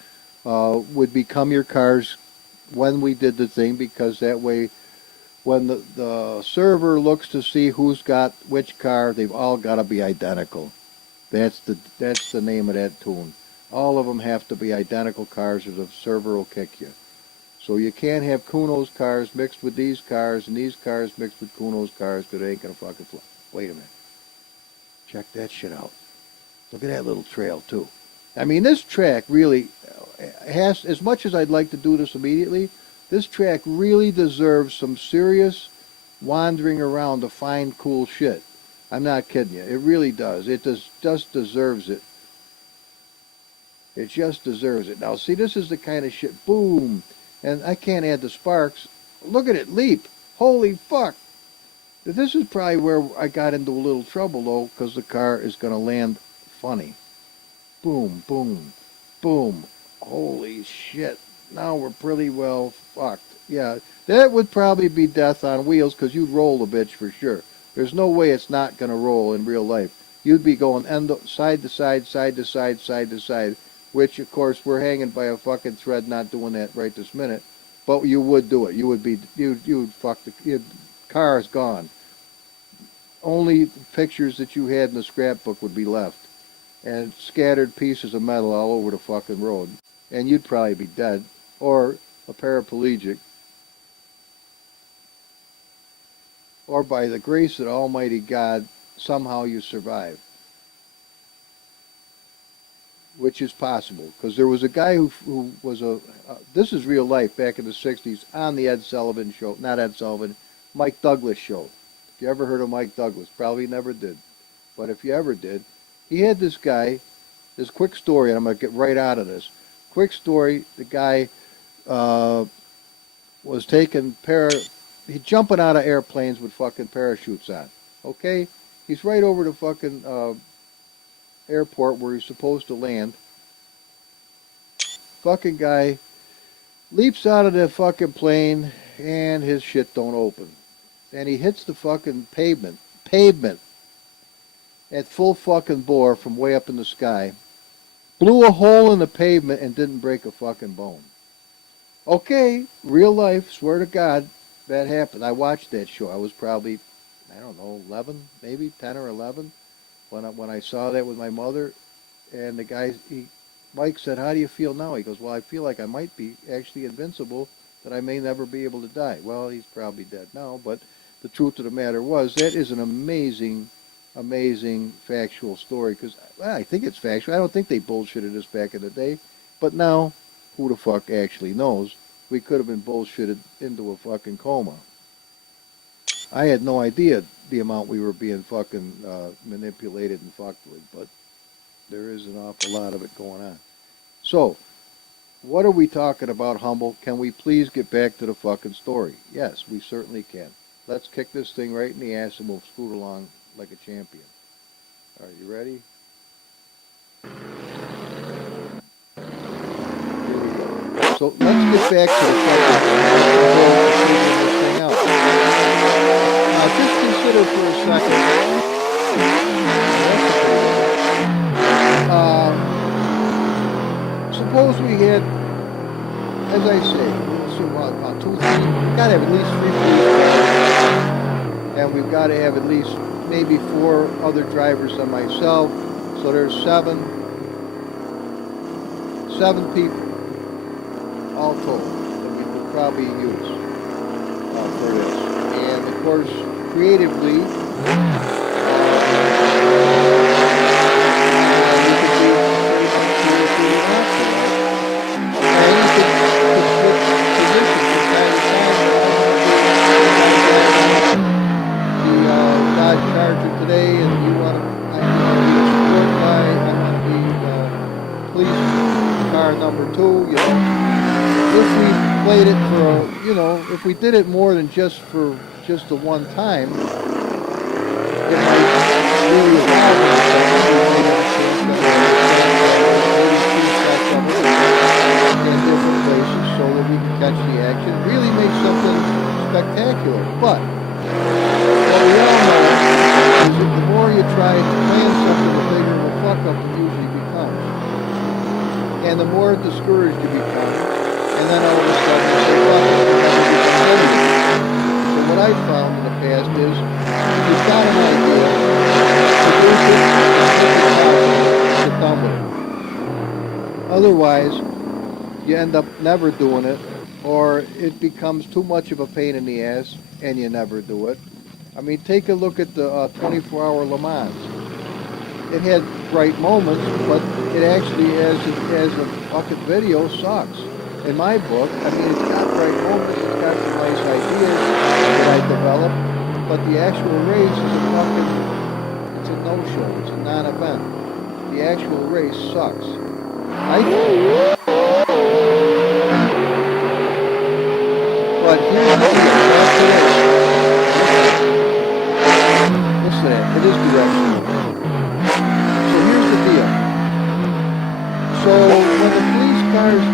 would become your cars when we did the thing, because that way when the server looks to see who's got which car, they've all got to be identical. That's the name of that tune. All of them have to be identical cars or the server will kick you. So you can't have Kuno's cars mixed with these cars and these cars mixed with Kuno's cars, because they ain't going to fucking fly. Wait a minute. Check that shit out. Look at that little trail too. I mean, this track really has, as much as I'd like to do this immediately, this track really deserves some serious wandering around to find cool shit. I'm not kidding you. It really does. It just deserves it. It just deserves it. Now, see, this is the kind of shit, boom, and I can't add the sparks. Look at it leap. Holy fuck. This is probably where I got into a little trouble, though, because the car is going to land funny. Boom, boom, boom. Holy shit. Now we're pretty well fucked. Yeah, that would probably be death on wheels because you'd roll the bitch for sure. There's no way it's not going to roll in real life. You'd be going side to side, side to side, side to side, which of course we're hanging by a fucking thread, not doing that right this minute. But you would do it. You would be you'd fuck the car is gone. Only pictures that you had in the scrapbook would be left, and scattered pieces of metal all over the fucking road, and you'd probably be dead or a paraplegic or by the grace of Almighty God, somehow you survive, which is possible. Because there was a guy who was this is real life back in the 60s on the Ed Sullivan show, not Ed Sullivan, Mike Douglas show. If you ever heard of Mike Douglas, probably never did. But if you ever did, he had this guy, this quick story, and I'm going to get right out of this. Quick story, the guy was taking he's jumping out of airplanes with fucking parachutes on. Okay? He's right over the fucking airport where he's supposed to land. Fucking guy leaps out of the fucking plane and his shit don't open. And he hits the fucking pavement at full fucking bore from way up in the sky. Blew a hole in the pavement and didn't break a fucking bone. Okay, real life, swear to God, that happened. I watched that show. I was probably, I don't know, 11, maybe 10 or 11, when I saw that with my mother. And the guy, Mike said, "How do you feel now?" He goes, "Well, I feel like I might be actually invincible, that I may never be able to die." Well, he's probably dead now, but the truth of the matter was, that is an amazing, amazing factual story, because I think it's factual. I don't think they bullshitted this back in the day, but now, who the fuck actually knows? We could have been bullshitted into a fucking coma. I had no idea the amount we were being fucking manipulated and fucked with, but there is an awful lot of it going on. So, what are we talking about, Humble? Can we please get back to the fucking story? Yes, we certainly can. Let's kick this thing right in the ass and we'll scoot along like a champion. Are you ready? So let's get back to the this thing out. Now just consider for a second. Suppose we had, as I say, about 2, 3, we've got to have at least 3 police cars, and we've got to have at least maybe 4 other drivers than myself. So there's 7 people all told that we could probably use for this. And of course, creatively, today, and you want to be a support guy, I want to be police car number 2, you know. If we played it for, if we did it more than just for just the one time, it might really evolve in different places so that we can catch the action. Really make something spectacular. But what we all know is that the more you try to plan something, the bigger of a fuck up it usually becomes. And the more discouraged you become, and then all of a sudden you say, fuck it, you never become anything. So what I've found in the past is, you've got an idea, produce it, and get done with it. Otherwise, you end up never doing it, or it becomes too much of a pain in the ass, and you never do it. I mean, take a look at the 24-hour Le Mans. It had bright moments, but it actually, as a fucking video, sucks. In my book, I mean, it's got bright moments, it's got some nice ideas that I developed, but the actual race is it's a no-show, it's a non-event. The actual race sucks. I think. But here's the deal, listen to that, it is directional. So here's the deal. So when the police cars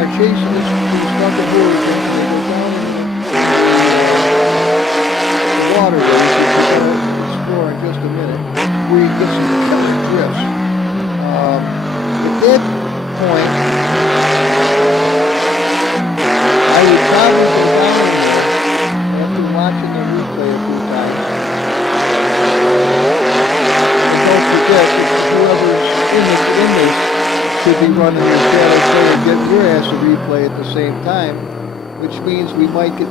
are chasing these fucking hooligans running your shadow play and getting your ass a replay at the same time, which means we might get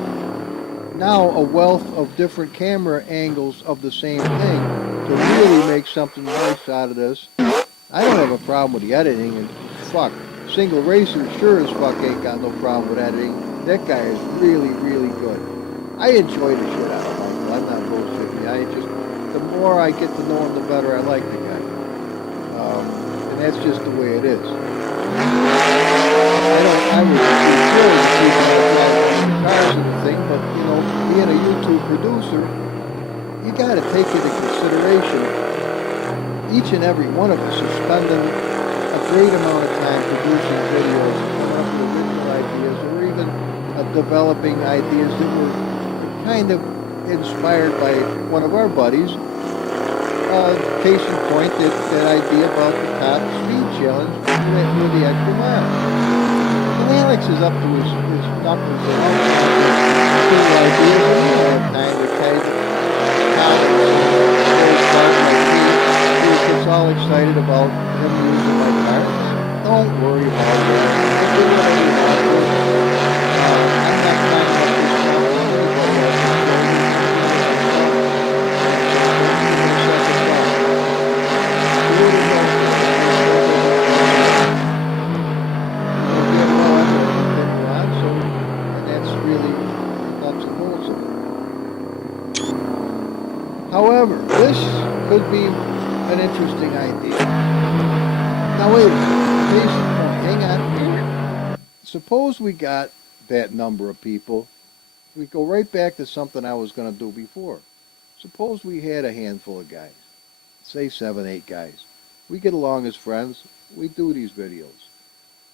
now a wealth of different camera angles of the same thing to really make something nice out of this. I don't have a problem with the editing, and fuck, Single Racer sure as fuck ain't got no problem with editing. That guy is really, really good. I enjoy the shit out of Michael. I'm not bullshitting you. I just, the more I get to know him, the better I like the guy. And that's just the way it is. I was thrilled to see the cars and the thing, but you know, being a YouTube producer, you got to take into consideration each and every one of us is spending a great amount of time producing videos, coming up with original ideas, or even developing ideas that were kind of inspired by one of our buddies. Case in point, that idea about the top speed challenge with the extra mile. And Alex is up to his knuckles and all kinds of cool ideas, and he don't have time to kind of like me, who gets all excited about him using my car. Don't worry about that. Do whatever you want to. I'm not trying to make this sound on anybody else's However, this could be an interesting idea. Now wait a minute, case in point, hang on. Suppose we got that number of people. We go right back to something I was going to do before. Suppose we had a handful of guys, say 7, 8 guys. We get along as friends. We do these videos.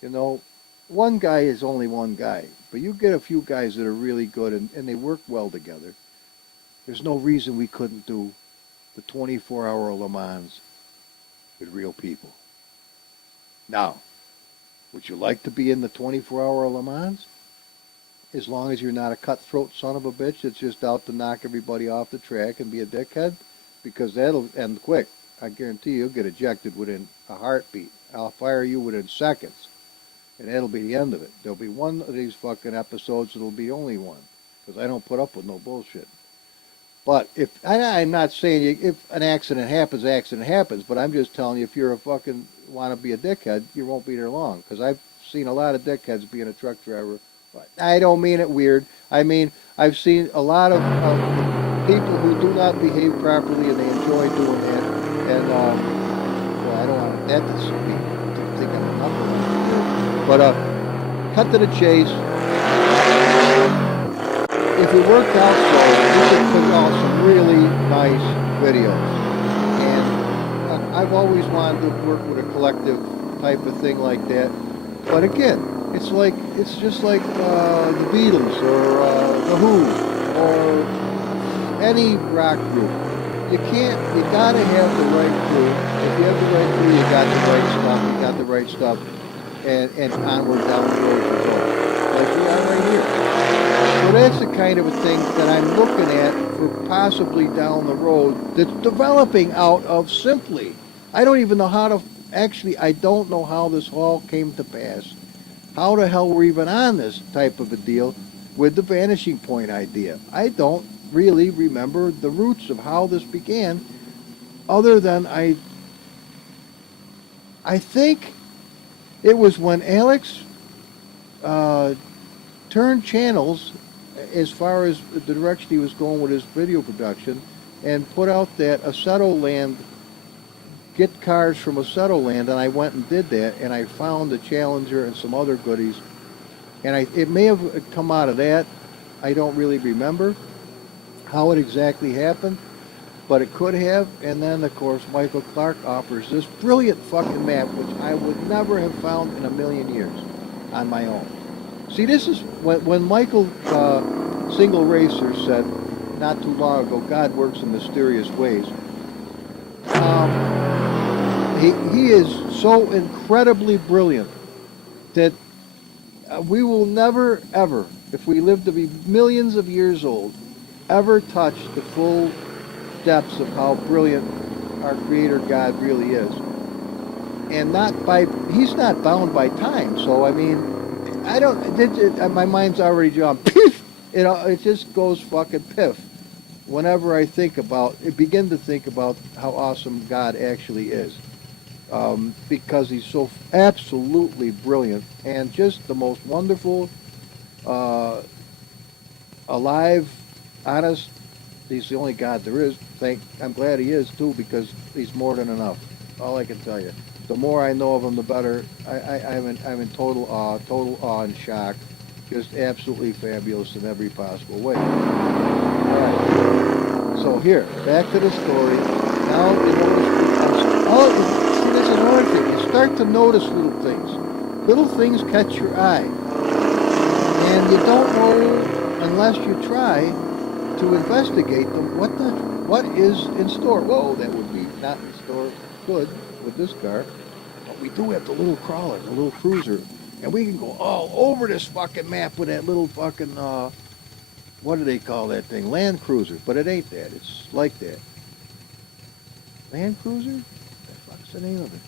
You know, one guy is only one guy, but you get a few guys that are really good and they work well together. There's no reason we couldn't do the 24-hour Le Mans with real people. Now, would you like to be in the 24-hour Le Mans? As long as you're not a cutthroat son of a bitch that's just out to knock everybody off the track and be a dickhead? Because that'll end quick. I guarantee you'll get ejected within a heartbeat. I'll fire you within seconds. And that'll be the end of it. There'll be one of these fucking episodes that'll be only one. Because I don't put up with no bullshit. But if I'm not saying if an accident happens, but I'm just telling you, if you're a fucking want to be a dickhead, you won't be there long. Because I've seen a lot of dickheads being a truck driver. I don't mean it weird. I mean, I've seen a lot of people who do not behave properly and they enjoy doing that. And, well, I don't want that to think I'm enough. But, cut to the chase. If it worked out so, we could put out some really nice videos. And I've always wanted to work with a collective type of thing like that. But again, it's just like the Beatles or the Who or any rock group. You gotta have the right crew. If you have the right crew, you got the right stuff, and onward down the road you go. Like we are right here. So that's the kind of a thing that I'm looking at for possibly down the road that's developing out of simply. I don't even know how to, actually, I don't know how this all came to pass. How the hell we're even on this type of a deal with the Vanishing Point idea. I don't really remember the roots of how this began, other than I think it was when Alex turned channels as far as the direction he was going with his video production, and put out that Aceto Land, get cars from Aceto Land, and I went and did that, and I found the Challenger and some other goodies, and it may have come out of that. I don't really remember how it exactly happened, but it could have. And then, of course, Michael Clark offers this brilliant fucking map, which I would never have found in a million years on my own. See, this is when Michael Single Racer said not too long ago, God works in mysterious ways. He is so incredibly brilliant that we will never, ever, if we live to be millions of years old, ever touch the full depths of how brilliant our Creator God really is. and he's not bound by time. So I mean, I don't. My mind's already gone. Piff. It just goes fucking piff. Whenever I begin to think about how awesome God actually is, because he's so absolutely brilliant and just the most wonderful, uh, alive, honest. He's the only God there is. I'm glad he is too, because he's more than enough. All I can tell you. The more I know of him, the better. I'm in total awe and shock. Just absolutely fabulous in every possible way. All right. So here, back to the story. Now you notice. See, that's another thing. You start to notice little things. Little things catch your eye, and you don't know unless you try to investigate them. What is in store? Whoa, that would be not in store good with this car. But we do have the little crawler, the little cruiser, and we can go all over this fucking map with that little fucking what do they call that thing? Land Cruiser. But it ain't that. It's like that. Land Cruiser? What the fuck's the name of it?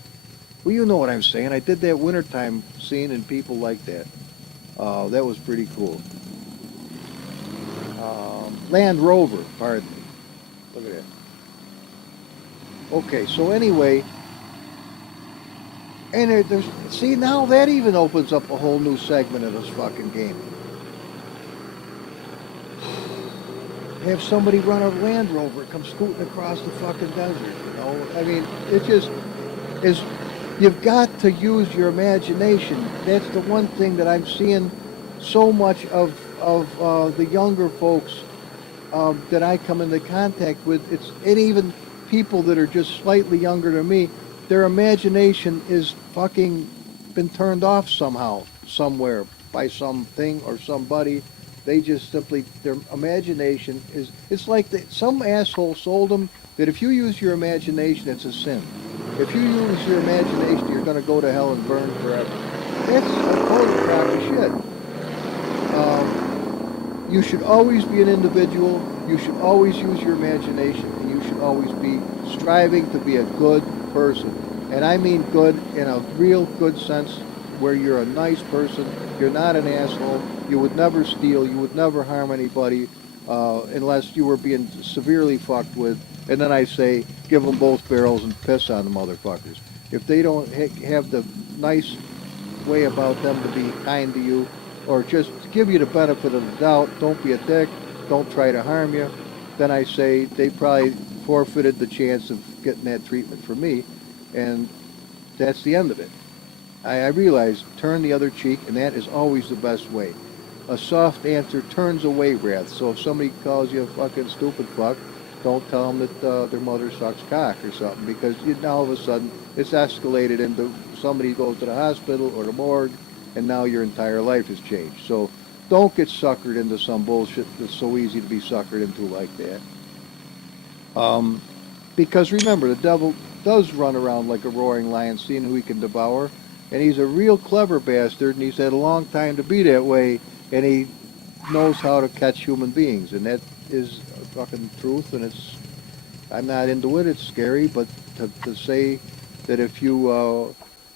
Well, you know what I'm saying. I did that wintertime scene and people like that. That was pretty cool. Land Rover, pardon me. Look at that. Okay, so anyway, and see, now that even opens up a whole new segment of this fucking game. Have somebody run a Land Rover come scooting across the fucking desert, you know? I mean, it just is, you've got to use your imagination. That's the one thing that I'm seeing so much of the younger folks that I come into contact with. And even people that are just slightly younger than me, their imagination is fucking been turned off somehow, somewhere, by something or somebody. They just simply, their imagination is, it's like some asshole sold them that if you use your imagination, it's a sin. If you use your imagination, you're going to go to hell and burn forever. That's a total crock of shit. You should always be an individual. You should always use your imagination, and you should always be striving to be a good person. And I mean good in a real good sense, where you're a nice person. You're not an asshole. You would never steal. You would never harm anybody unless you were being severely fucked with. And then I say, give them both barrels and piss on the motherfuckers. If they don't have the nice way about them to be kind to you, or just give you the benefit of the doubt, don't be a dick, don't try to harm you, then I say they probably forfeited the chance of getting that treatment from me, and that's the end of it. I realize, turn the other cheek, and that is always the best way. A soft answer turns away wrath. So if somebody calls you a fucking stupid fuck, don't tell them that their mother sucks cock or something, because now all of a sudden it's escalated into somebody goes to the hospital or the morgue, and now your entire life has changed. So don't get suckered into some bullshit that's so easy to be suckered into like that. Because remember, the devil does run around like a roaring lion, seeing who he can devour. And he's a real clever bastard, and he's had a long time to be that way, and he knows how to catch human beings, and that is a fucking truth, and I'm not into it, it's scary, but to say that if you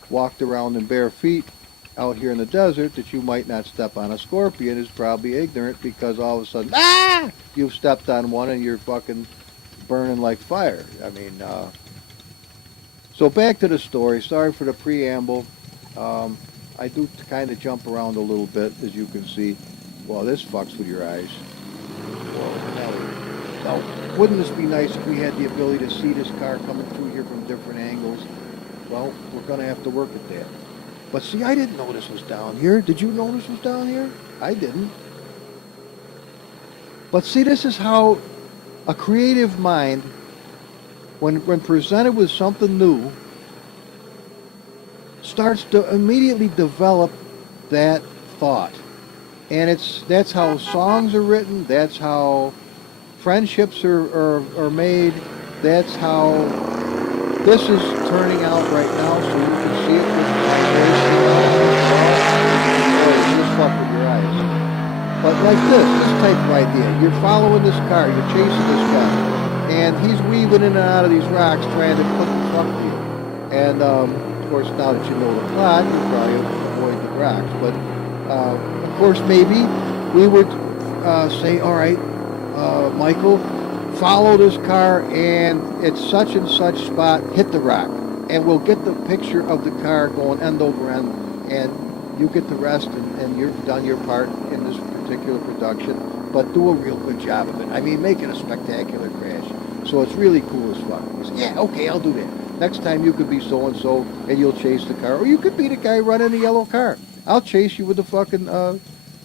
walked around in bare feet out here in the desert, that you might not step on a scorpion is probably ignorant, because all of a sudden, you've stepped on one and you're fucking burning like fire. I mean, so back to the story. Sorry for the preamble. I do kind of jump around a little bit, as you can see. Well, this fucks with your eyes. Whoa, now, wouldn't this be nice if we had the ability to see this car coming through here from different angles? Well, we're going to have to work at that. But see, I didn't know this was down here. Did you know this was down here? I didn't. But see, this is how a creative mind, when presented with something new, starts to immediately develop that thought. And that's how songs are written, that's how friendships are made, that's how this is turning out right now, so you can see it with the vibration. Just fuck with your eyes. But like this type of idea, you're following this car, you're chasing this guy, and he's weaving in and out of these rocks trying to fuck with you. And course, now that you know the plot, you probably avoid the rocks. But of course, maybe we would say, all right, Michael, follow this car and at such and such spot, hit the rock. And we'll get the picture of the car going end over end, and you get the rest, and you've done your part in this particular production. But do a real good job of it. I mean, make it a spectacular crash. So it's really cool as fuck. You say, yeah, okay, I'll do that. Next time you could be so-and-so, and you'll chase the car. Or you could be the guy running the yellow car. I'll chase you with the fucking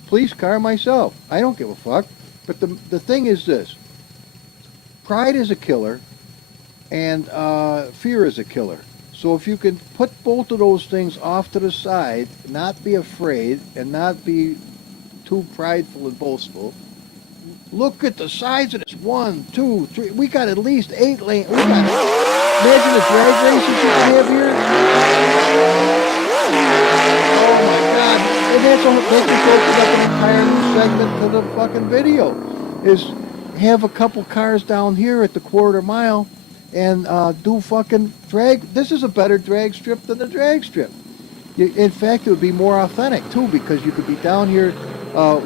police car myself. I don't give a fuck. But the thing is this. Pride is a killer, and fear is a killer. So if you can put both of those things off to the side, not be afraid, and not be too prideful and boastful, look at the size of this. 1, 2, 3. We got at least 8 lanes. We got, imagine the drag races you can have here. Oh my God. And that's what just opened up an entire new segment to the fucking video. Is have a couple cars down here at the quarter mile and do fucking drag. This is a better drag strip than the drag strip. In fact, it would be more authentic too, because you could be down here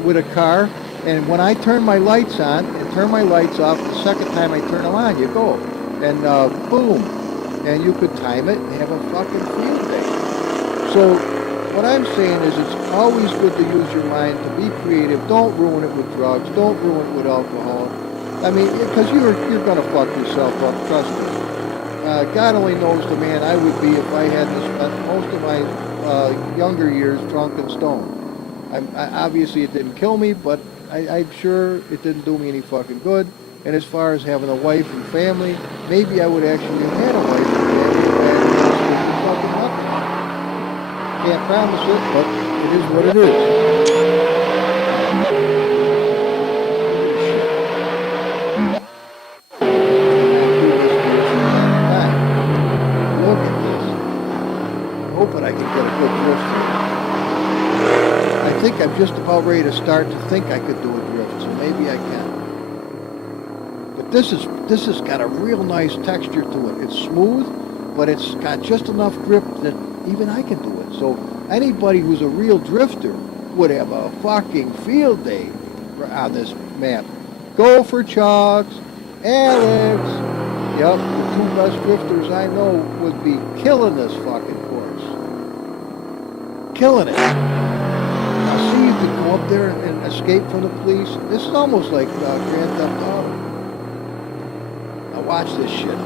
with a car, and when I turn my lights on and turn my lights off, the second time I turn them on, you go, and boom, and you could time it and have a fucking field day. So what I'm saying is, it's always good to use your mind, to be creative. Don't ruin it with drugs. Don't ruin it with alcohol. I mean, because you're gonna fuck yourself up. Trust me. God only knows the man I would be if I hadn't spent most of my younger years drunk and stoned. Obviously, it didn't kill me, but I'm sure it didn't do me any fucking good. And as far as having a wife and family, maybe I would actually have had a wife and family if I hadn't fucking lucky. Can't promise it, but it is what it is. Look at this. I'm hoping I can get a good drift here. I think I'm just about ready to start to think I could do a drift, so maybe I can. But this has got a real nice texture to it. It's smooth, but it's got just enough grip that even I can do it. So anybody who's a real drifter would have a fucking field day on this map. Go for Chucks, Alex. Yep, the 2 best drifters I know would be killing this fucking course. Killing it. Now see, you could go up there and escape from the police. This is almost like Grand Theft Auto. Now watch this shit. I'm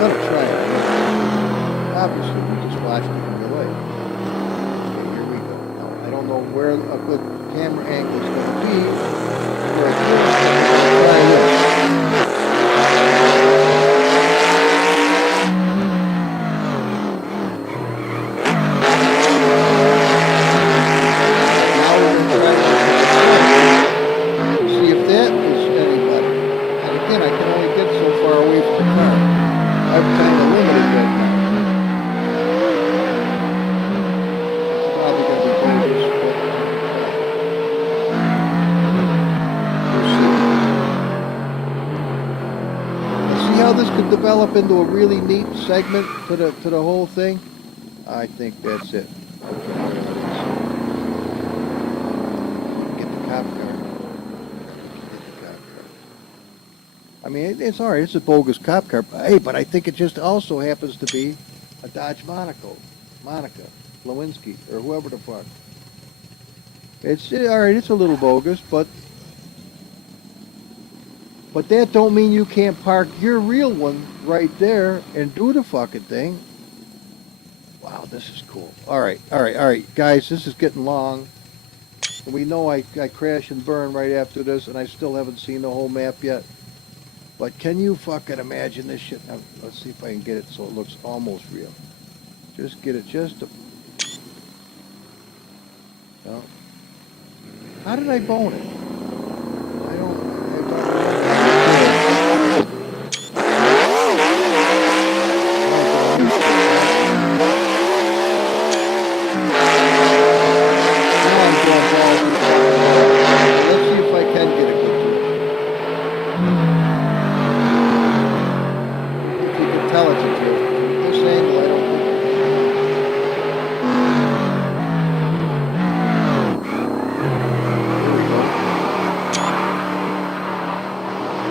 gonna try it. Obviously, we just watched it in real life. Okay, here we go. Now, I don't know where a good camera angle is going to be. Where I can try this. Now we're going to try to see if that is any better. And again, I can only get so far away from the car. I'm kind of limited right now. How this could develop into a really neat segment to the whole thing. I think that's it. Okay, there it is. Get the cop car. Get the cop car. I mean, it's all right. It's a bogus cop car. Hey, but I think it just also happens to be a Dodge Monica, Lewinsky, or whoever the fuck. It's all right. It's a little bogus, but that don't mean you can't park your real one right there and do the fucking thing. Wow, this is cool. All right, guys, this is getting long. We know I crash and burn right after this, and I still haven't seen the whole map yet. But can you fucking imagine this shit? Now, let's see if I can get it so it looks almost real. Just get it just a... No. How did I bone it? I don't... This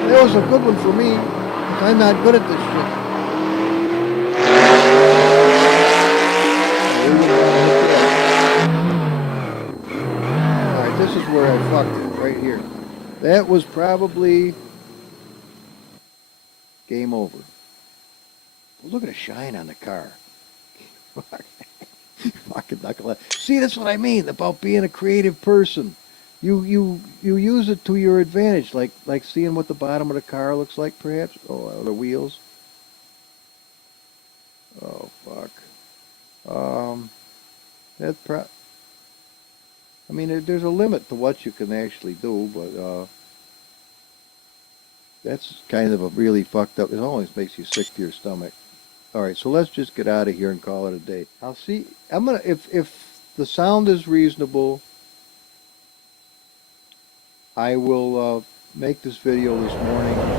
That was a good one for me. 'Cause I'm not good at this shit. We wouldn't want to hit that. All right, this is where I fucked it, right here. That was probably game over. Look at the shine on the car. Fucking knucklehead. See, that's what I mean about being a creative person. You use it to your advantage, like seeing what the bottom of the car looks like, perhaps. Oh, the wheels. Oh fuck. Um, that pro. I mean, there's a limit to what you can actually do, but that's kind of a really fucked up. It always makes you sick to your stomach. All right, so let's just get out of here and call it a day. I'll see. I'm gonna if the sound is reasonable, I will make this video this morning.